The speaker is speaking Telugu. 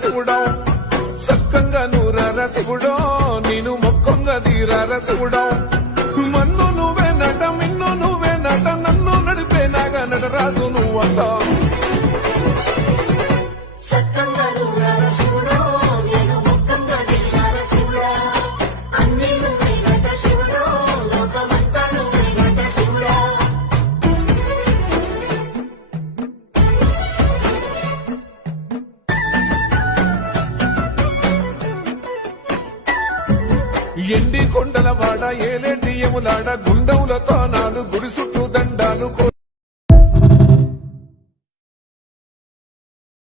శివుడో సక్కంగా నూరార శివుడో నేను మొక్కంగా తీరార శివుడో మన్ను నువ్వే నట మిన్ను నువ్వే నట నన్ను నడిపే నాగా నటరాజు నువ్వంట ఎండి కొండల వాడ ఏలేటి ఎములాడ గుండవులతో